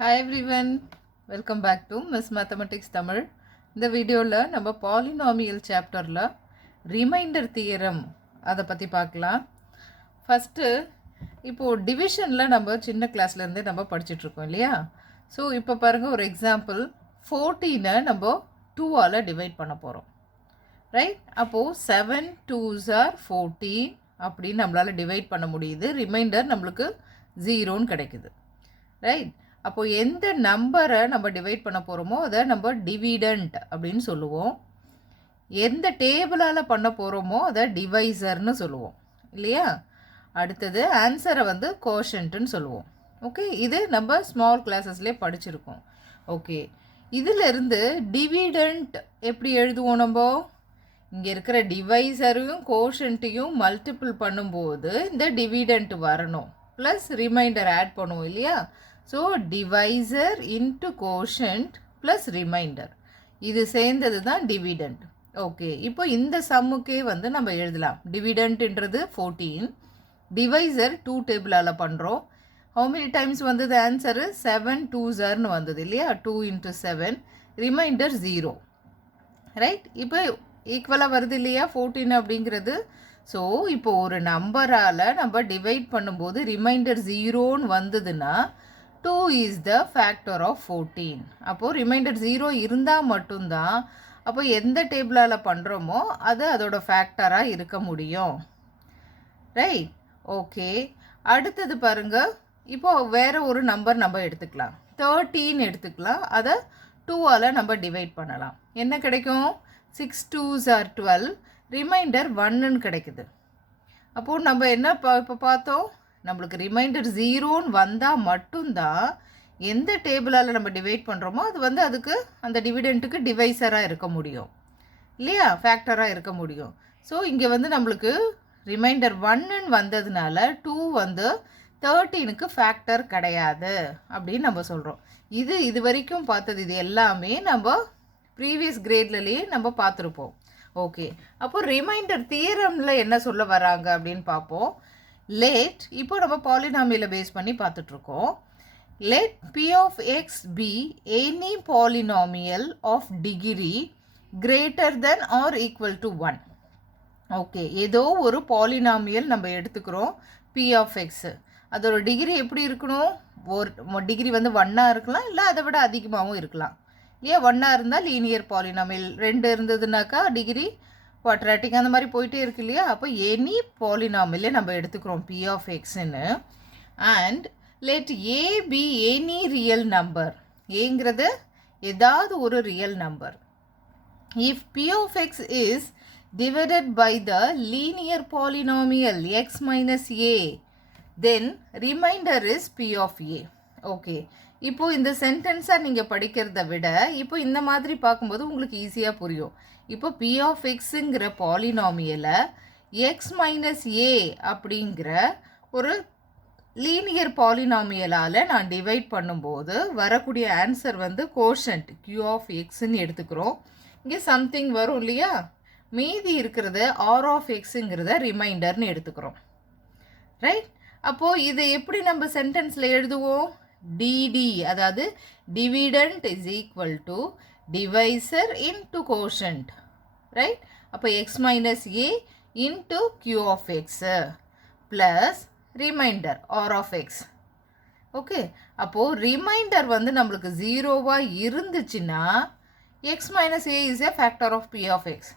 Hi everyone, welcome back to Miss Mathematics Tamil. இந்த வீடியோவில் நம்ம பாலினாமியல் சாப்டரில் ரிமைண்டர் தியரம் அதை பற்றி பார்க்கலாம். ஃபஸ்ட்டு இப்போது டிவிஷனில் நம்ம சின்ன கிளாஸ்லேருந்தே நம்ம படிச்சுட்ருக்கோம் இல்லையா? ஸோ இப்போ பாருங்கள், ஒரு எக்ஸாம்பிள் 14 நம்ம 2ஆல் டிவைட் பண்ண போகிறோம், ரைட்? அப்போது 7 2s are 14 அப்படின்னு நம்மளால் டிவைட் பண்ண முடியுது. ரிமைண்டர் நம்மளுக்கு 0ன்னு கிடைக்குது, ரைட்? அப்போது எந்த நம்பரை நம்ம டிவைட் பண்ண போகிறோமோ அதை நம்ம டிவிடண்ட் அப்படின்னு சொல்லுவோம். எந்த டேபிளால் பண்ண போகிறோமோ அதை டிவைசர்னு சொல்லுவோம் இல்லையா? அடுத்தது ஆன்சரை வந்து கோஷன்ட்டுன்னு சொல்லுவோம். ஓகே, இது நம்ம ஸ்மால் கிளாஸஸ்லேயே படிச்சிருக்கோம். ஓகே, இதிலிருந்து டிவிடண்ட் எப்படி எழுதுவோம்? நம்ம இங்கே இருக்கிற டிவைசரையும் கோஷன்ட்டையும் மல்டிபிள் பண்ணும்போது இந்த டிவிடண்ட் வரணும், ப்ளஸ் ரிமைண்டர் ஆட் பண்ணுவோம் இல்லையா? So divisor into quotient plus reminder, இது சேர்ந்தது தான் டிவிடண்ட். ஓகே, இப்போ இந்த சம்முக்கே வந்து நம்ம எழுதலாம். டிவிடண்ட்ன்றது 14, டிவைசர் 2 டேபிளால் பண்ணுறோம். ஹவு மெனி டைம்ஸ் வந்தது? ஆன்சரு 7 2s are வந்தது இல்லையா? 2 into 7, ரிமைண்டர் 0, ரைட்? இப்போ ஈக்குவலாக வருது இல்லையா 14 அப்படிங்கிறது? ஸோ இப்போ ஒரு நம்பரால் நம்ம டிவைட் பண்ணும்போது ரிமைண்டர் 0ன்னு வந்ததுன்னா 2 is the factor of 14. அப்போது ரிமைண்டர் 0 இருந்தால் மட்டும்தான் அப்போ எந்த டேபிளால் பண்ணுறோமோ அது அதோட ஃபேக்டராக இருக்க முடியும், ரைட்? ஓகே, அடுத்தது பாருங்கள், இப்போது வேறு ஒரு நம்பர் நம்ம எடுத்துக்கலாம். 13 எடுத்துக்கலாம். அதை 2ஆல் நம்ம டிவைட் பண்ணலாம். என்ன கிடைக்கும்? 6 2s are 12, ரிமைண்டர் 1ன்னு கிடைக்குது. அப்போது நம்ம என்ன இப்போ பார்த்தோம்? நம்மளுக்கு ரிமைண்டர் 0ன்னு வந்தால் மட்டும்தான் எந்த டேபிளால் நம்ம டிவைட் பண்ணுறோமோ அது வந்து அதுக்கு அந்த டிவிடெண்ட்டுக்கு டிவைசராக இருக்க முடியும் இல்லையா? ஃபேக்டராக இருக்க முடியும். ஸோ இங்கே வந்து நம்மளுக்கு ரிமைண்டர் 1ன்னு வந்ததுனால 2 வந்து 13க்கு ஃபேக்டர் கிடையாது அப்படின்னு நம்ம சொல்கிறோம். இது வரைக்கும் பார்த்தது இது எல்லாமே நம்ம ப்ரீவியஸ் கிரேட்லேயே நம்ம பார்த்துருப்போம். ஓகே, அப்போ ரிமைண்டர் தியரமில் என்ன சொல்ல வராங்க அப்படின்னு பார்ப்போம். லெட், இப்போ நம்ம பாலினாமியலை பேஸ் பண்ணி பார்த்துட்ருக்கோம். Let p of x be any polynomial of degree greater than or equal to 1. Okay, ஏதோ ஒரு பாலினாமியல் நம்ம எடுத்துக்கிறோம் p of x. அதோட டிகிரி எப்படி இருக்கணும்? ஒரு டிகிரி வந்து 1ஆக இருக்கலாம், இல்லை அதை விட அதிகமாகவும் இருக்கலாம் இல்லையா? 1ஆக இருந்தால் லீனியர் பாலினாமியல், 2 இருந்ததுனாக்கா டிகிரி குவாட்ராட்டிக், அந்த மாதிரி போயிட்டே இருக்கு இல்லையா? அப்போ எனி பாலினாமியலே நம்ம எடுத்துக்கிறோம் p of xன்னு. And let a be any real number. ஏங்கிறது ஏதாவது ஒரு real number. If p of x is divided by the linear polynomial x minus a, then remainder is p of a. Okay, இப்போது இந்த சென்டென்ஸை நீங்கள் படிக்கிறத விட இப்போ இந்த மாதிரி பார்க்கும்போது உங்களுக்கு ஈஸியாக புரியும். இப்போ p of xங்கிற பாலினாமியலை x minus a அப்படிங்கிற ஒரு லீனியர் பாலினாமியலால் நான் டிவைட் பண்ணும்போது வரக்கூடிய ஆன்சர் வந்து கோஷன்ட் q of xன்னு எடுத்துக்கிறோம். இங்கே சம்திங் வரும் இல்லையா? மீதி இருக்கிறது r of xங்கிறத ரிமைண்டர்னு எடுத்துக்கிறோம், ரைட்? அப்போது இதை எப்படி நம்ம சென்டென்ஸில் எழுதுவோம்? dd, அதாவது dividend is equal to divisor into quotient, right? அப்போ x minus a into q of x plus remainder r of x. Okay, அப்போது ரிமைண்டர் வந்து நம்மளுக்கு 0வாக இருந்துச்சுன்னா x minus a is a factor of p of x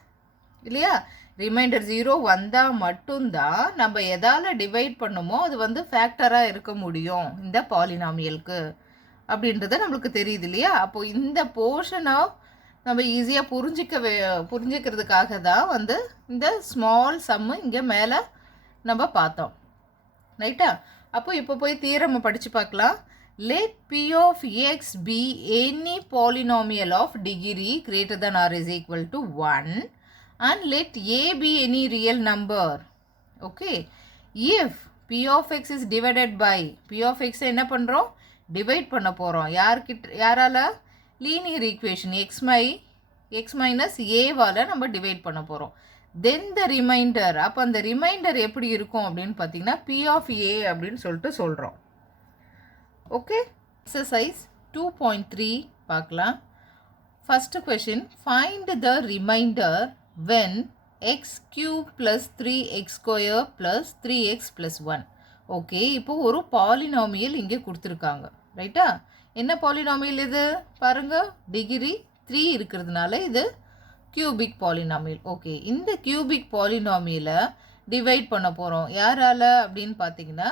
இல்லையா? Remainder 0 வந்தால் மட்டும்தான் நம்ம எதால் டிவைட் பண்ணுமோ அது வந்து ஃபேக்டராக இருக்க முடியும் இந்த பாலினாமியலுக்கு அப்படின்றத நம்மளுக்கு தெரியுது இல்லையா? அப்போது இந்த போர்ஷனை நம்ம ஈஸியாக புரிஞ்சிக்கிறதுக்காக தான் வந்து இந்த ஸ்மால் சம்மு இங்கே மேலே நம்ம பார்த்தோம், ரைட்டா? அப்போ இப்போ போய் தியரம் படித்து பார்க்கலாம். Let p of x be any polynomial of degree greater than or is equal to 1 and let a be any real number. Okay, if p of x is divided by, p of x என்ன பண்ணுறோம்? Divide பண்ண போகிறோம். யாரால்? Linear equation x minus ஏவால் நம்ம divide பண்ண போகிறோம். தென் த reminder, அப்போ அந்த ரிமைண்டர் எப்படி இருக்கும் அப்படின்னு பார்த்தீங்கன்னா p of a அப்படின்னு சொல்லிட்டு சொல்கிறோம். ஓகே, எக்ஸசைஸ் 2.3 பார்க்கலாம். First question, find the remainder when x cube plus 3x square plus 3x plus 1. Okay, இப்போ ஒரு பாலினாமியல் இங்கே கொடுத்துருக்காங்க, ரைட்டா? என்ன பாலினாமியல் இது பாருங்க, டிகிரி 3 இருக்கிறதுனால இது கியூபிக் பாலினாமியல். ஓகே, இந்த கியூபிக் பாலினாமியலை டிவைட் பண்ண போகிறோம். யாரால அப்படின்னு பார்த்தீங்கன்னா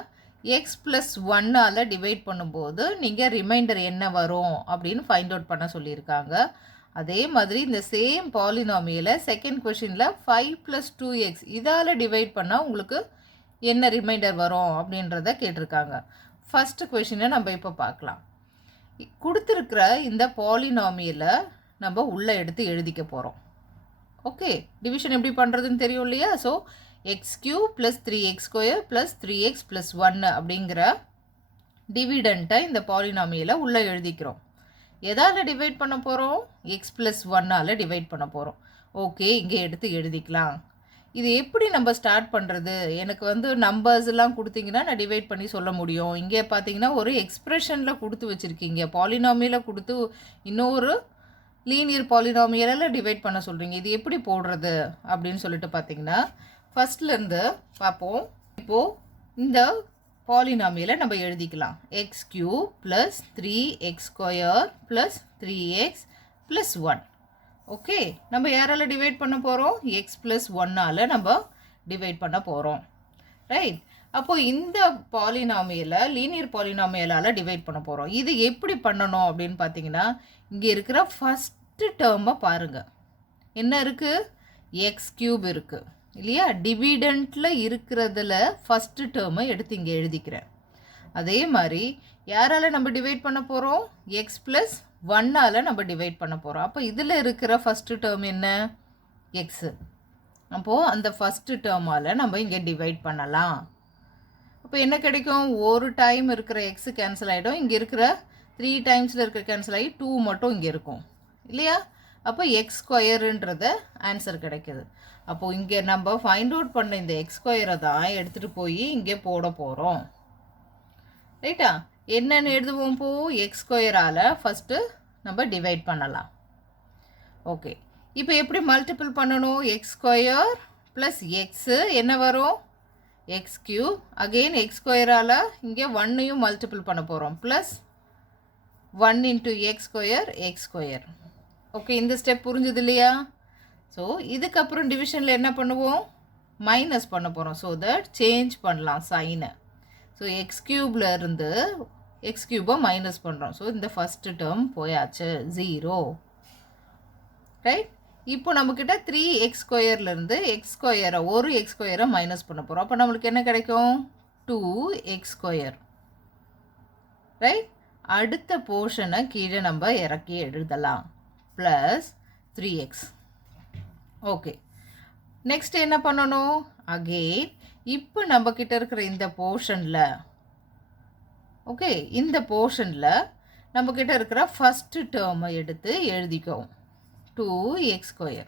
எக்ஸ் ப்ளஸ் 1ஆல் டிவைட் பண்ணும்போது நீங்கள் ரிமைண்டர் என்ன வரும் அப்படின்னு ஃபைண்ட் அவுட் பண்ண சொல்லியிருக்காங்க. அதே மாதிரி இந்த சேம் பாலினாமியலை செகண்ட் கொஷினில் 5 + 2x இதால் டிவைட் பண்ணால் உங்களுக்கு என்ன ரிமைண்டர் வரும் அப்படின்றத கேட்டிருக்காங்க. ஃபஸ்ட்டு கொஷினை நம்ம இப்போ பார்க்கலாம். கொடுத்துருக்கிற இந்த பாலினாமியலை நம்ம உள்ளே எடுத்து எழுதிக்க போகிறோம். ஓகே, டிவிஷன் எப்படி பண்ணுறதுன்னு தெரியும் இல்லையா? ஸோ x³ + 3x² + 3x + 1 அப்படிங்கிற டிவிடெண்ட்டை இந்த பாலினாமியலை உள்ளே எழுதிக்கிறோம். எதால் டிவைட் பண்ண போகிறோம்? x + 1ஆல் டிவைட் பண்ண போகிறோம். ஓகே, இங்கே எடுத்து எழுதிக்கலாம். இது எப்படி நம்ம ஸ்டார்ட் பண்ணுறது? எனக்கு நம்பர்ஸ்லாம் கொடுத்தீங்கன்னா நான் டிவைட் பண்ணி சொல்ல முடியும். இங்கே பார்த்தீங்கன்னா ஒரு எக்ஸ்ப்ரெஷனில் கொடுத்து வச்சுருக்கீங்க, பாலினாமியலை கொடுத்து இன்னொரு லீனியர் பாலினாமியலில் டிவைட் பண்ண சொல்கிறீங்க. இது எப்படி போடுறது அப்படின்னு சொல்லிட்டு பார்த்தீங்கன்னா ஃபஸ்ட்லேருந்து பார்ப்போம். இப்போது இந்த பாலினாமியலை நம்ம எழுதிக்கலாம். x³ + 3x² + 3x + 1. ஓகே, நம்ம யாரால் டிவைட் பண்ண போகிறோம்? x + 1ஆல் நம்ம டிவைட் பண்ண போகிறோம், ரைட்? அப்போது இந்த பாலினாமியலை லீனியர் பாலினாமியலால் டிவைட் பண்ண போகிறோம். இது எப்படி பண்ணணும் அப்படின்னு பார்த்தீங்கன்னா இங்கே இருக்கிற ஃபஸ்ட்டு டேர்மை பாருங்கள். என்ன இருக்குது? x³ இருக்குது இல்லையா? டிவிடெண்ட்டில் இருக்கிறதுல ஃபஸ்ட்டு டேர்மை எடுத்து இங்கே எழுதிக்கிறேன். அதே மாதிரி யாரால் நம்ம டிவைட் பண்ண போகிறோம்? x + 1ஆல் நம்ம டிவைட் பண்ண போகிறோம். அப்போ இதில் இருக்கிற ஃபஸ்ட்டு டேர்ம் என்ன? எக்ஸு. அப்போது அந்த ஃபஸ்ட்டு டேர்மால் நம்ம இங்கே டிவைட் பண்ணலாம். அப்போ என்ன கிடைக்கும்? ஒரு டைம் இருக்கிற எக்ஸு கேன்சல் ஆகிடும். இங்கே இருக்கிற 3 டைம்ஸில் இருக்கிற கேன்சல் ஆகி 2 மட்டும் இங்கே இருக்கும் இல்லையா? அப்போ x² ஆன்சர் கிடைக்கிது. அப்போது இங்கே நம்ம ஃபைண்ட் அவுட் பண்ண இந்த x² தான் எடுத்துகிட்டு போய் இங்கே போட போகிறோம், ரைட்டா? என்னென்னு எழுதுவோம்? இப்போது x²ஆல் ஃபஸ்ட்டு நம்ம டிவைட் பண்ணலாம். ஓகே, இப்போ எப்படி மல்டிபிள் பண்ணணும்? x² + x என்ன வரும்? x³ அகெயின் x²ஆல் இங்கே 1ஐயும் மல்டிபிள் பண்ண போகிறோம், ப்ளஸ் 1 × x². ஓகே, இந்த ஸ்டெப் புரிஞ்சுது இல்லையா? ஸோ இதுக்கப்புறம் டிவிஷனில் என்ன பண்ணுவோம்? மைனஸ் பண்ண போகிறோம். ஸோ தட் சேஞ்ச் பண்ணலாம் சைனை. ஸோ x³ இருந்து x³ மைனஸ் பண்ணுறோம். ஸோ இந்த ஃபஸ்ட்டு டேர்ம் போயாச்சு, 0, ரைட்? இப்போ நம்மக்கிட்ட 3x²லேருந்து x² ஒரு x² மைனஸ் பண்ண போகிறோம். அப்போ நம்மளுக்கு என்ன கிடைக்கும்? 2x², right? அடுத்த போர்ஷனை கீழே நம்ம இறக்கி எழுதலாம், ப்ளஸ் 3x. ஓகே, நெக்ஸ்ட் என்ன பண்ணணும்? அகெயின் இப்போ நம்மக்கிட்ட இருக்கிற இந்த போர்ஷனில், ஓகே, இந்த போர்ஷனில் நம்மக்கிட்ட இருக்கிற ஃபஸ்ட்டு டேர்மை எடுத்து எழுதிக்கவும், 2x².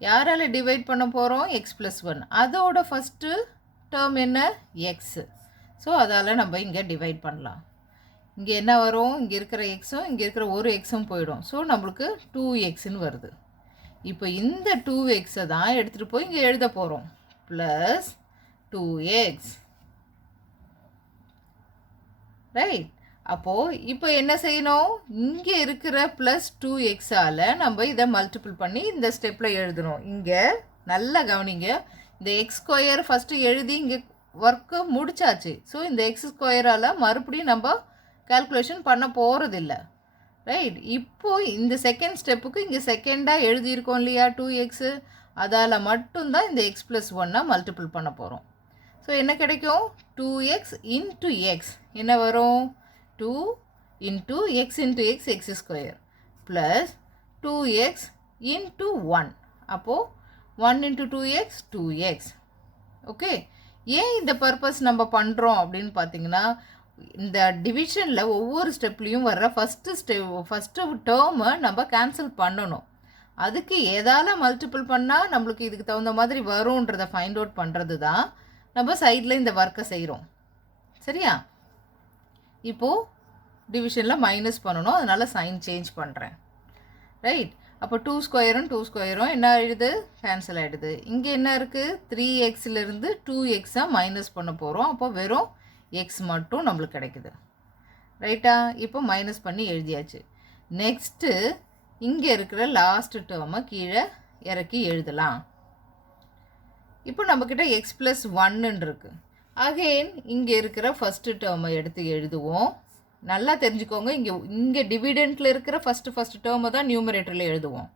யாரால் டிவைட் பண்ண போகிறோம்? x + 1. அதோட ஃபஸ்ட்டு டேர்ம் என்ன? எக்ஸு. ஸோ அதால் நம்ம இங்கே டிவைட் பண்ணலாம். இங்கே என்ன வரும்? இங்கே இருக்கிற எக்ஸும் இங்கே இருக்கிற ஒரு எக்ஸும் போயிடும். ஸோ நம்மளுக்கு 2xன்னு வருது. இப்போ இந்த 2xை தான் எடுத்துகிட்டு போய் இங்கே எழுத போகிறோம், ப்ளஸ் 2x, ரைட்? அப்போது இப்போ என்ன செய்யணும்? இங்கே இருக்கிற ப்ளஸ் 2xஆல் நம்ம இதை மல்டிபிள் பண்ணி இந்த ஸ்டெப்பில் எழுதணும். இங்கே நல்லா கவனிங்க, இந்த x² ஃபஸ்ட்டு எழுதி இங்கே ஒர்க்கு முடிச்சாச்சு. ஸோ இந்த x²ஆல் மறுபடியும் நம்ம கால்குலேஷன் பண்ண போகிறதில்ல, ரைட்? இப்போது இந்த செகண்ட் ஸ்டெப்புக்கு இங்கே செகண்டாக எழுதியிருக்கோம் இல்லையா 2x, அதால் மட்டும்தான் இந்த x + 1 மல்டிபிள் பண்ண போகிறோம். ஸோ என்ன கிடைக்கும்? 2x × x என்ன வரும்? 2 × x × x x² plus 2x × 1. அப்போது 1 × 2x 2x. ஓகே, ஏன் இந்த பர்பஸ் நம்ம பண்ணுறோம் அப்படின்னு பார்த்தீங்கன்னா இந்த டிவிஷனில் ஒவ்வொரு ஸ்டெப்லேயும் வர்ற ஃபஸ்ட்டு டேர்மை நம்ம கேன்சல் பண்ணணும். அதுக்கு எதால் மல்டிபிள் பண்ணால் நம்மளுக்கு இதுக்கு தகுந்த மாதிரி வரும்ன்றதை ஃபைண்ட் அவுட் பண்ணுறது தான் நம்ம சைடில் இந்த ஒர்க்கை செய்கிறோம், சரியா? இப்போது டிவிஷனில் மைனஸ் பண்ணணும், அதனால் சைன் சேஞ்ச் பண்ணுறேன். ரைட், அப்போ 2 ஸ்கொயரும் 2 ஸ்கொயரும் என்ன ஆகிடுது, கேன்சல் ஆகிடுது. இங்கே என்ன இருக்குது, 3xலேருந்து 2xாக மைனஸ் பண்ண போகிறோம். அப்போ வெறும் எக்ஸ் மட்டும் நம்மளுக்கு கிடைக்குது. ரைட்டா, இப்போ மைனஸ் பண்ணி எழுதியாச்சு. நெக்ஸ்ட்டு இங்கே இருக்கிற லாஸ்ட் டேர்மை கீழே இறக்கி எழுதலாம். இப்போ நம்மக்கிட்ட எக்ஸ் ப்ளஸ் 1 இருக்குது. அகெயின் இங்கே இருக்கிற ஃபஸ்ட்டு டேர்மை எடுத்து எழுதுவோம். நல்லா தெரிஞ்சுக்கோங்க, இங்கே டிவிடெண்ட்டில் இருக்கிற ஃபஸ்ட்டு டேர்மை தான் நியூமரேட்டரில் எழுதுவோம்.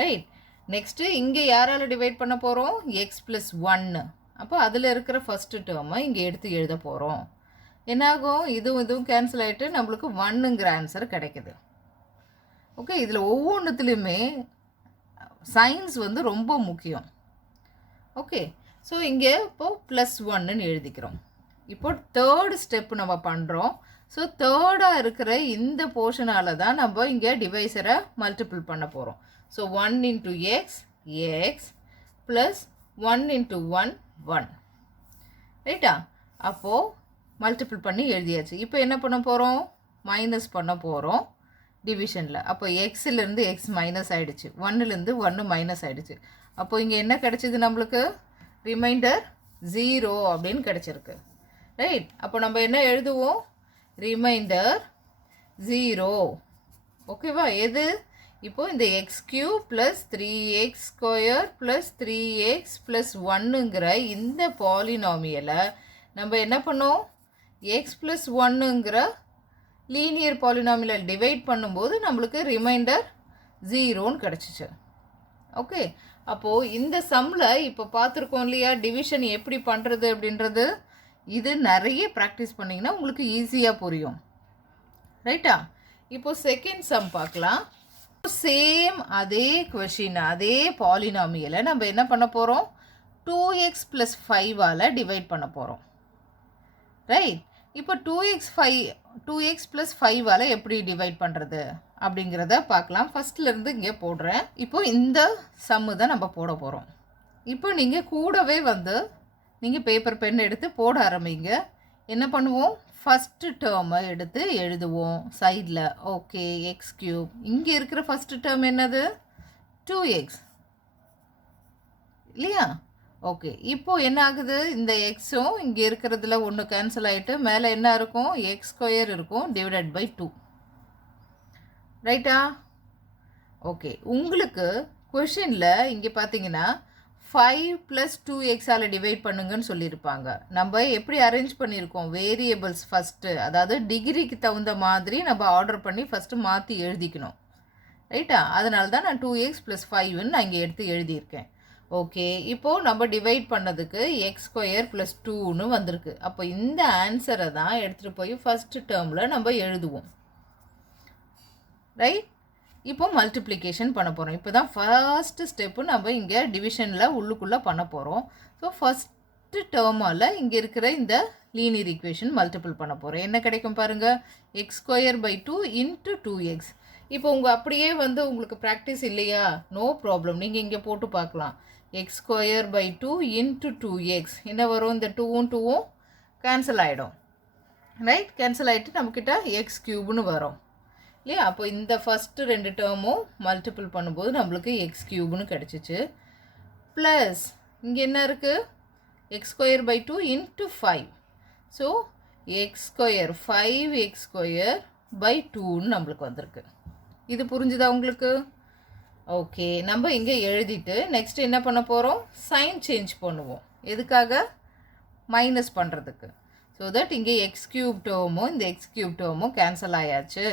ரைட், நெக்ஸ்ட்டு இங்கே யாரால் டிவைட் பண்ண போகிறோம், எக்ஸ் ப்ளஸ் 1. அப்போ அதில் இருக்கிற ஃபஸ்ட்டு டேர்மை இங்கே எடுத்து எழுத போகிறோம். என்னாகும், இதுவும் கேன்சல் ஆகிட்டு நம்மளுக்கு 1ங்கிற ஆன்சர் கிடைக்குது. ஓகே, இதில் ஒவ்வொன்றுத்துலேயுமே சைன்ஸ் வந்து ரொம்ப முக்கியம். ஓகே, ஸோ இங்கே இப்போது ப்ளஸ் 1ன்னு எழுதிக்கிறோம். இப்போ தேர்டு ஸ்டெப் நம்ம பண்ணுறோம். ஸோ தேர்டாக இருக்கிற இந்த போர்ஷனால் தான் நம்ம இங்கே டிவைசரை மல்டிபிள் பண்ண போகிறோம். So 1 into X X plus 1 into 1 1. ரைட்டா, அப்போது மல்டிபிள் பண்ணி எழுதியாச்சு. இப்போ என்ன பண்ண போகிறோம், மைனஸ் பண்ண போகிறோம் டிவிஷனில். அப்போ எக்ஸிலேருந்து எக்ஸ் மைனஸ் ஆகிடுச்சு, 1லேருந்து 1 மைனஸ் ஆகிடுச்சு. அப்போ இங்கே என்ன கிடச்சிது நம்மளுக்கு, ரிமைண்டர் 0 அப்படின்னு கிடச்சிருக்கு. ரைட், அப்போ நம்ம என்ன எழுதுவோம், ரிமைண்டர் 0. ஓகேவா, எது, இப்போது இந்த x cube plus 3x square plus 3x plus 1ங்கிற இந்த பாலினாமியலை நம்ம என்ன பண்ணோம், எக்ஸ் ப்ளஸ் 1ங்கிற லீனியர் பாலினாமியல் டிவைட் பண்ணும்போது நம்மளுக்கு ரிமைண்டர் 0ன்னு கிடச்சிச்சு. ஓகே, அப்போது இந்த சம்மில் இப்போ பார்த்துருக்கோம் இல்லையா, டிவிஷன் எப்படி பண்ணுறது அப்படின்றது. இது நிறைய ப்ராக்டிஸ் பண்ணிங்கன்னா உங்களுக்கு ஈஸியாக புரியும். ரைட்டா, இப்போது செகண்ட் சம் பார்க்கலாம். சேம் அதே கொஷின், அதே பாலினாமியலை நம்ம என்ன பண்ண போகிறோம், 2x + 5ஆல் டிவைட் பண்ண போகிறோம். ரைட், இப்போ 2x + 5ஆல் எப்படி டிவைட் பண்ணுறது அப்படிங்கிறத பார்க்கலாம். ஃபஸ்ட்லேருந்து இங்கே போடுறேன். இப்போ இந்த சம்மு தான் நம்ம போட போகிறோம். இப்போ நீங்கள் கூடவே வந்து நீங்கள் பேப்பர் பென் எடுத்து போட ஆரம்பிங்க. என்ன பண்ணுவோம், ஃபஸ்ட்டு டேர்மை எடுத்து எழுதுவோம் சைடில். ஓகே, எக்ஸ் கியூப், இங்கே இருக்கிற ஃபஸ்ட்டு டேர்ம் என்னது, 2x இல்லையா. ஓகே, இப்போது என்ன ஆகுது, இந்த எக்ஸும் இங்கே இருக்கிறதுல ஒன்று கேன்சல் ஆகிட்டு மேலே என்ன இருக்கும், எக்ஸ் ஸ்கொயர் இருக்கும் டிவைடட் பை 2. ரைட்டா, ஓகே, உங்களுக்கு கொஷினில் இங்கே பார்த்தீங்கன்னா 5 + 2xஆல் டிவைட் பண்ணுங்கன்னு சொல்லியிருப்பாங்க. நம்ம எப்படி அரேஞ்ச் பண்ணியிருக்கோம், வேரியபிள்ஸ் ஃபஸ்ட்டு, அதாவது டிகிரிக்கு தகுந்த மாதிரி நம்ம ஆர்டர் பண்ணி ஃபஸ்ட்டு மாற்றி எழுதிக்கணும். ரைட்டா, அதனால தான் நான் 2x + 5ன்னு நான் இங்கே எடுத்து எழுதியிருக்கேன். ஓகே, இப்போது நம்ம டிவைட் பண்ணதுக்கு எக்ஸ் ஸ்கொயர் + 2ன்னு வந்திருக்கு. அப்போ இந்த ஆன்சரை தான் எடுத்துகிட்டு போய் ஃபஸ்ட்டு டேர்மில் நம்ம எழுதுவோம். ரைட், இப்போ மல்டிப்ளிகேஷன் பண்ண போகிறோம். இப்போ தான் ஃபர்ஸ்ட்டு ஸ்டெப்பு நம்ம இங்கே டிவிஷனில் உள்ளுக்குள்ளே பண்ண போகிறோம். ஸோ ஃபஸ்ட்டு டேர்மால் இங்கே இருக்கிற இந்த லீனியர் ஈக்குவேஷன் மல்டிபிள் பண்ண போகிறோம். என்ன கிடைக்கும் பாருங்கள், X square by 2 into 2x. இப்போ அப்படியே வந்து உங்களுக்கு ப்ராக்டிஸ் இல்லையா, நோ ப்ராப்ளம், நீங்கள் இங்கே போட்டு பார்க்கலாம். X square by 2 into 2x என்ன வரும், இந்த 2வும் 2வும் கேன்சல் ஆகிடும். ரைட், கேன்சல் ஆகிட்டு நம்மக்கிட்ட எக்ஸ் க்யூப்னு வரும் இல்லையா. அப்போ இந்த ஃபஸ்ட்டு 2 டேர்மும் மல்டிபிள் பண்ணும்போது நம்மளுக்கு எக்ஸ் க்யூப்னு கிடச்சிச்சு. ப்ளஸ் இங்கே என்ன இருக்குது, x square by 2 into 5. So x square 5x square by 2ன்னு நம்மளுக்கு வந்திருக்கு. இது புரிஞ்சுதா உங்களுக்கு? ஓகே, நம்ம இங்கே எழுதிட்டு நெக்ஸ்ட் என்ன பண்ண போகிறோம், சைன் சேஞ்ச் பண்ணுவோம். எதுக்காக, மைனஸ் பண்ணுறதுக்கு. ஸோ தட் இங்கே எக்ஸ் க்யூப் டேர்மும் இந்த எக்ஸ் க்யூப் டேர்மும் கேன்சல் ஆயாச்சு.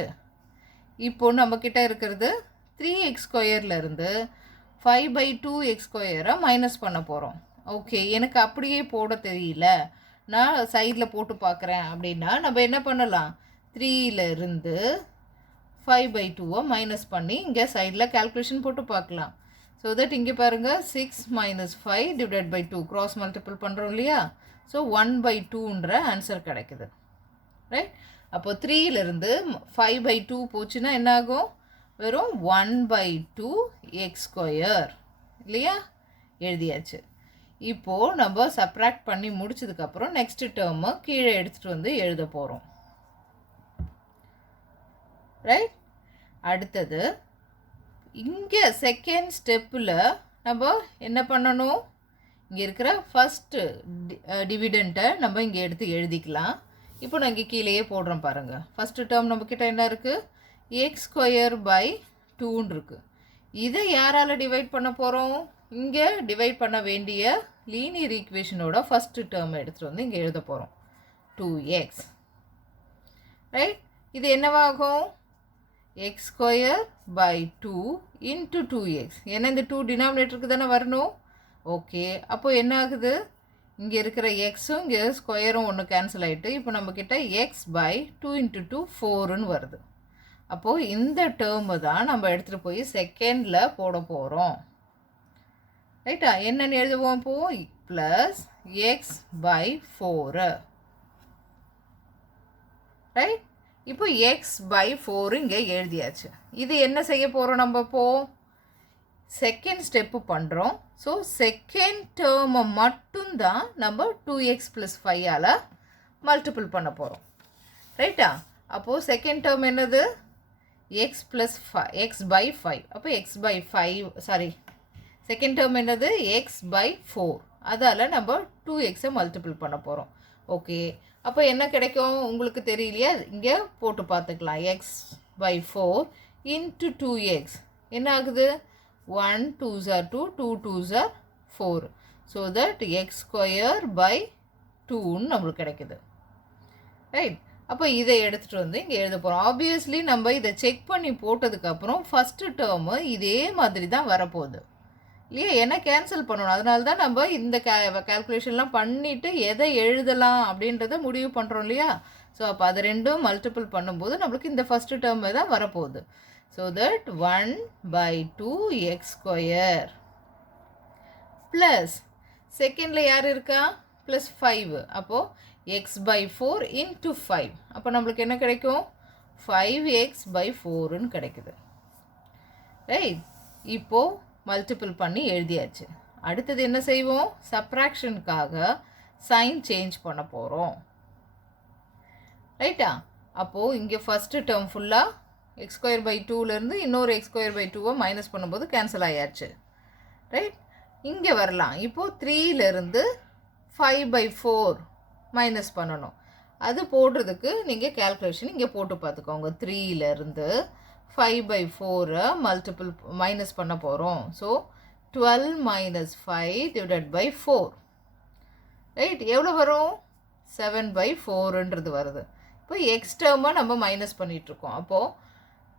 இப்போது நம்மக்கிட்ட இருக்கிறது 3x ஸ்கொயர்லேருந்து 5/2x ஸ்கொயரை மைனஸ் பண்ண போகிறோம். ஓகே, எனக்கு அப்படியே போட தெரியல, நான் சைடில் போட்டு பார்க்குறேன் அப்படின்னா நம்ம என்ன பண்ணலாம், 3லேருந்து 5/2 மைனஸ் பண்ணி இங்கே சைடில் கால்குலேஷன் போட்டு பார்க்கலாம். ஸோ தட் இங்கே பாருங்கள், 6 - 5 டிவைடட் பை 2 க்ராஸ் மல்டிபிள் பண்ணுறோம் இல்லையா. ஸோ 1/2ன்ற ஆன்சர் கிடைக்குது. ரைட், அப்போ 3லேருந்து 5/2 போச்சுன்னா என்ன ஆகும், வெறும் 1/2x ஸ்கொயர் இல்லையா, எழுதியாச்சு. இப்போது நம்ம சப்ராக்ட் பண்ணி முடிச்சதுக்கப்புறம் நெக்ஸ்ட் டேர்மை கீழே எடுத்துகிட்டு வந்து எழுத போகிறோம். ரைட். அடுத்தது இங்கே செகண்ட் ஸ்டெப்பில் நம்ம என்ன பண்ணணும், இங்கே இருக்கிற ஃபஸ்ட்டு டிவிடெண்ட்டை நம்ம இங்கே எடுத்து எழுதிக்கலாம். இப்போ நான் இங்கே கீழேயே போடுறேன் பாருங்கள். ஃபஸ்ட்டு டேர்ம் நம்மக்கிட்ட என்ன இருக்குது, x²/2ன்னு இருக்குது. இதை யாரால் டிவைட் பண்ண போகிறோம், இங்கே டிவைட் பண்ண வேண்டிய லீனியர் ஈக்குவேஷனோட ஃபஸ்ட்டு டேர்ம் எடுத்துகிட்டு வந்து இங்கே எழுத போகிறோம், 2x. ரைட். இது என்னவாகும், x²/2 இன்ட்டு 2x. ஏன்னா இந்த 2 டினாமினேட்டருக்கு தானே வரணும். ஓகே, அப்போ என்ன ஆகுது, இங்கே இருக்கிற எக்ஸும் இங்கே ஸ்கொயரும் ஒன்று கேன்சல் ஆகிட்டு இப்போ நம்மக்கிட்ட x/2 இன்ட்டு 2 4ன்னு வருது. அப்போது இந்த டேர்மு தான் நம்ம எடுத்துகிட்டு போய் செகண்டில் போட போகிறோம். ரைட்டா, என்னென்னு எழுதுவோம் இப்போது, ப்ளஸ் x/4. ரைட். இப்போ x/4 இங்கே எழுதியாச்சு. இது என்ன செய்ய போகிறோம் நம்ம இப்போது, செகண்ட் ஸ்டெப்பு பண்ணுறோம். ஸோ செகண்ட் டேர்மை மட்டும்தான் நம்ம 2x + 5ஆல் மல்டிபிள் பண்ண போகிறோம். ரைட்டா, அப்போது செகண்ட் டேர்ம் என்னது, x/5. அப்போ x/5 செகண்ட் டேர்ம் என்னது, x/4. அதால் நம்ம 2xை மல்டிபிள் பண்ண போகிறோம். ஓகே, அப்போ என்ன கிடைக்கும் உங்களுக்கு தெரியலையா, இங்கே போட்டு பார்த்துக்கலாம். x/4 இன்ட்டு 2x என்ன ஆகுது, 1 2s are 2, 2 2s are 4. So that x²/2ன்னு நம்மளுக்கு கிடைக்குது. ரைட். அப்போ இதை எடுத்துகிட்டு வந்து இங்கே எழுத போகிறோம். ஆப்வியஸ்லி நம்ம இதை செக் பண்ணி போட்டதுக்கப்புறம் ஃபஸ்ட்டு டேர்மு இதே மாதிரி தான் வரப்போகுது இல்லையா, ஏன்னா கேன்சல் பண்ணணும். அதனால தான் நம்ம இந்த கேல்குலேஷன்லாம் பண்ணிவிட்டு எதை எழுதலாம் அப்படின்றத முடிவு பண்ணுறோம் இல்லையா. ஸோ அப்போ அது ரெண்டும் மல்டிபிள் பண்ணும்போது நம்மளுக்கு இந்த ஃபஸ்ட்டு டேர்மே தான் வரப்போகுது. ஸோ தட் 1/2x² ப்ளஸ் செகண்டில் யார் இருக்கா, ப்ளஸ் 5. அப்போது x/4 இன்ட்டு 5. அப்போ நம்மளுக்கு என்ன கிடைக்கும், 5x/4ன்னு கிடைக்குது. ரைட். இப்போது மல்டிபிள் பண்ணி எழுதியாச்சு. அடுத்தது என்ன செய்வோம், சப்ராக்ஷனுக்காக சைன் சேஞ்ச் பண்ண போகிறோம். ரைட்டா, அப்போது இங்கே ஃபஸ்ட்டு டேர்ம் ஃபுல்லாக x²/2லேருந்து இன்னொரு x²/2 மைனஸ் பண்ணும்போது கேன்சல் ஆயாச்சு. ரைட். இங்கே வரலாம். இப்போது 3லேருந்து 5/4 மைனஸ் பண்ணணும். அது போடுறதுக்கு நீங்கள் கேல்குலேஷன் இங்கே போட்டு பார்த்துக்கோங்க. 3லேருந்து 5/4 மல்டிபிள் மைனஸ் பண்ண போகிறோம். ஸோ 12 - 5/4. ரைட். எவ்வளோ வரும், 7/4ன்றது வருது. இப்போ எக்ஸ் டேர்மாக நம்ம மைனஸ் பண்ணிகிட்ருக்கோம். அப்போது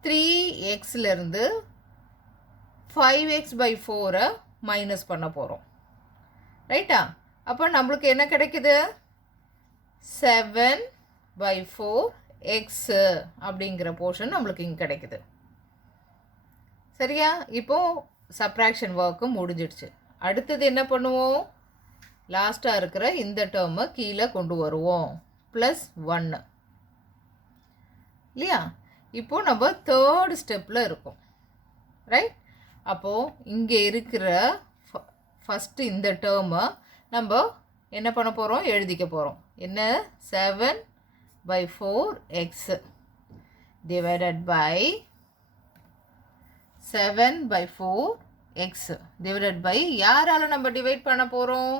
3xலேருந்து 5x/4 மைனஸ் பண்ண போகிறோம். ரைட்டா, அப்போ நம்மளுக்கு என்ன கிடைக்குது, 7/4x அப்படிங்கிற போர்ஷன் நம்மளுக்கு இங்கே கிடைக்குது. சரியா, இப்போது சப்ராக்ஷன் ஒர்க்கு முடிஞ்சிடுச்சு. அடுத்தது என்ன பண்ணுவோம், லாஸ்ட்டாக இருக்கிற இந்த டேர்மை கீழே கொண்டு வருவோம், +1 இல்லையா. இப்போது நம்ம தேர்ட் ஸ்டெப்பில் இருக்கோம். ரைட். அப்போது இங்கே இருக்கிற ஃபஸ்ட்டு இந்த டேர்மை நம்ம என்ன பண்ண போகிறோம், எழுதிக்க போகிறோம். என்ன, 7/4x divided by 7/4x divided by யாரால் நம்ம டிவைட் பண்ண போகிறோம்,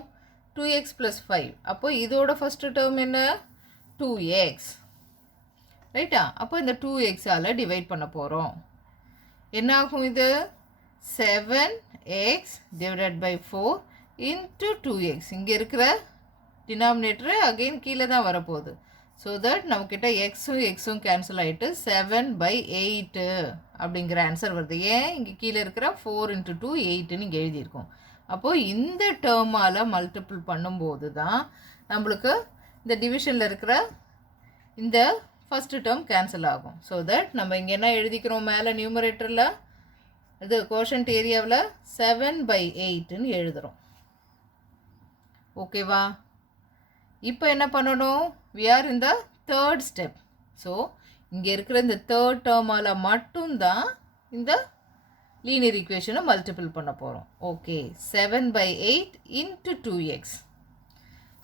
2x + 5. அப்போது இதோட ஃபஸ்ட்டு டேர்ம் என்ன, 2x. ரைட்டா, அப்போ இந்த 2xஆல் டிவைட் பண்ண போகிறோம். என்ன ஆகும், இது 7x divided by 4 into 2x. இங்கே இருக்கிற டினாமினேட்டரு அகெயின் கீழே தான் வரப்போகுது. ஸோ தட் நம்மக்கிட்ட எக்ஸும் கேன்சல் ஆகிட்டு 7/8 அப்படிங்கிற ஆன்சர் வருது. ஏன், இங்கே கீழே இருக்கிற 4 × 2 8ன்னு இங்கே எழுதியிருக்கோம். அப்போது இந்த டேர்மால் மல்டிபிள் பண்ணும்போது தான் நம்மளுக்கு இந்த டிவிஷனில் இருக்கிற இந்த ஃபஸ்ட்டு டேர்ம் கேன்சல் ஆகும். ஸோ தட் நம்ம இங்கே என்ன எழுதிக்கிறோம், மேலே நியூமரேட்டரில் இது கோஷன்ட் ஏரியாவில் 7/8ன்னு எழுதுகிறோம். ஓகேவா, இப்போ என்ன பண்ணணும், we are in the third step. So இங்கே இருக்கிற இந்த தேர்ட் டேர்மால் மட்டும்தான் இந்த லீனியர் ஈக்குவேஷனை மல்டிபிள் பண்ண போகிறோம். Okay, 7/8 into 2x.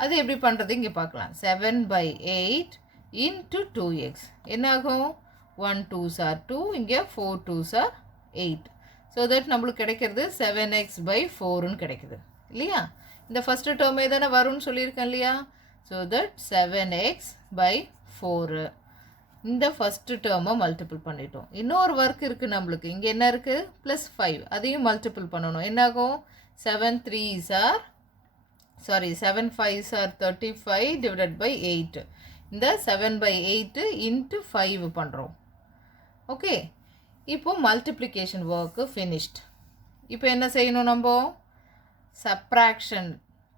அது எப்படி பண்ணுறது இங்கே பார்க்கலாம். 7/8 இன்ட்டு 2x என்ன ஆகும், 1 2s are 2, இங்கே 4 2s are 8. ஸோ தட் நம்மளுக்கு கிடைக்கிறது 7x/4ன்னு கிடைக்குது இல்லையா? இந்த ஃபஸ்ட்டு டேர்மே தானே வரும்னு சொல்லியிருக்கேன் இல்லையா? So that 7x/4. இந்த ஃபஸ்ட்டு டேர்மை மல்டிபிள் பண்ணிட்டோம். இன்னொரு ஒர்க் இருக்குது நம்மளுக்கு. இங்கே என்ன இருக்குது? +5. அதையும் மல்டிபிள் பண்ணணும். என்னாகும்? 7 5s are 35 divided by 8. இந்த 7/8 into 5 பண்ணுறோம். ஓகே, இப்போ மல்டிப்ளிகேஷன் ஒர்க்கு ஃபினிஷ்ட். இப்போ என்ன செய்யணும்? நம்ம சப்ராக்ஷன்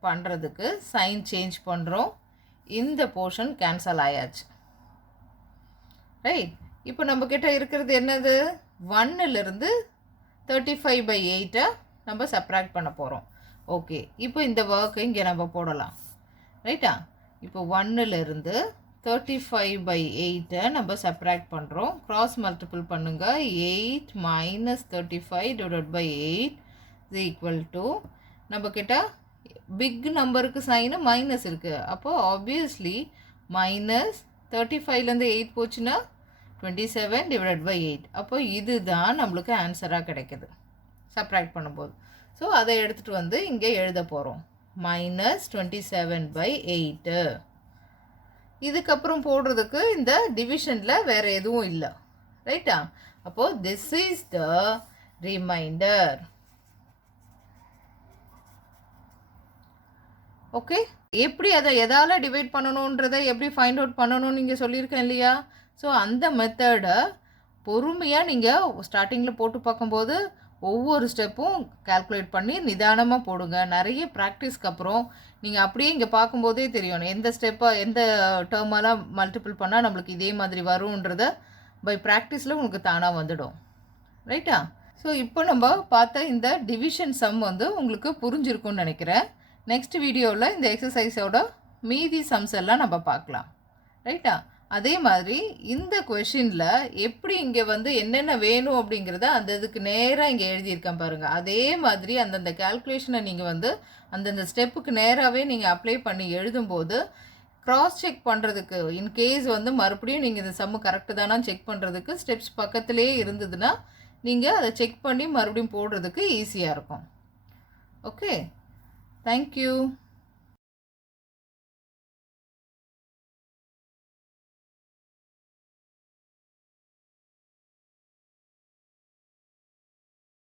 பண்ணுறதுக்கு சைன் சேஞ்ச் பண்ணுறோம். இந்த போர்ஷன் கேன்சல் ஆயாச்சு. ரைட், இப்போ நம்மக்கிட்ட இருக்கிறது என்னது? 1லிருந்து 35/8 நம்ம சப்ராக்ட் பண்ண போகிறோம். ஓகே, இப்போ இந்த ஒர்க்கை இங்கே நம்ம போடலாம். ரைட்டா? இப்போ 1லிருந்து 35/8 நம்ம சப்ராக்ட் பண்ணுறோம். கிராஸ் மல்டிபிள் பண்ணுங்க. 8 - 35 divided by 8 is equal to, நம்மக்கிட்ட பிக் நம்பருக்கு சைனு மைனஸ் இருக்குது. அப்போது ஆப்வியஸ்லி -35லேருந்து 8 போச்சுன்னா 27 divided by 8. அப்போ இதுதான் நம்மளுக்கு ஆன்சராக கிடைக்குது சப்ராக்ட் பண்ணும்போது. ஸோ அதை எடுத்துகிட்டு வந்து இங்கே எழுத போகிறோம். -27/8. இதுக்கப்புறம் போடுறதுக்கு இந்த டிவிஷனில் வேறு எதுவும் இல்லை. ரைட்டா? அப்போது this is the reminder. Okay, எப்படி அதை எதால் டிவைட் பண்ணணுன்றதை எப்படி ஃபைண்ட் அவுட் பண்ணணும்னு நீங்கள் சொல்லியிருக்கேன் இல்லையா? ஸோ அந்த மெத்தடை பொறுமையாக நீங்கள் ஸ்டார்டிங்கில் போட்டு பார்க்கும்போது ஒவ்வொரு ஸ்டெப்பும் கால்குலேட் பண்ணி நிதானமாக போடுங்க. நிறைய ப்ராக்டிஸ்க்கு அப்புறம் நீங்கள் அப்படியே இங்கே பார்க்கும்போதே தெரியும் எந்த ஸ்டெப்பாக எந்த டேர்மெல்லாம் மல்டிபிள் பண்ணால் நம்மளுக்கு இதே மாதிரி வரும்ன்றத பை ப்ராக்டிஸில் உங்களுக்கு தானாக வந்துடும். ரைட்டா? ஸோ இப்போ நம்ம பார்த்த இந்த டிவிஷன் சம் வந்து உங்களுக்கு புரிஞ்சிருக்கும்னு நினைக்கிறேன். நெக்ஸ்ட் வீடியோவில் இந்த எக்ஸசைஸோட மீதி சம்ஸ் எல்லாம் நம்ம பார்க்கலாம். ரைட்டா? அதே மாதிரி இந்த கொஷினில் எப்படி இங்கே வந்து என்னென்ன வேணும் அப்படிங்கிறத அந்த இதுக்கு நேராக இங்கே எழுதியிருக்கேன் பாருங்கள். அதே மாதிரி அந்தந்த கேல்குலேஷனை நீங்கள் வந்து அந்தந்த ஸ்டெப்புக்கு நேராகவே நீங்கள் அப்ளை பண்ணி எழுதும்போது க்ராஸ் செக் பண்ணுறதுக்கு இன்கேஸ் வந்து மறுபடியும் நீங்கள் இந்த சம்மு கரெக்டு தானா செக் பண்ணுறதுக்கு ஸ்டெப்ஸ் பக்கத்துலேயே இருந்ததுன்னா நீங்கள் அதை செக் பண்ணி மறுபடியும் போடுறதுக்கு ஈஸியாக இருக்கும். Okay, thank you.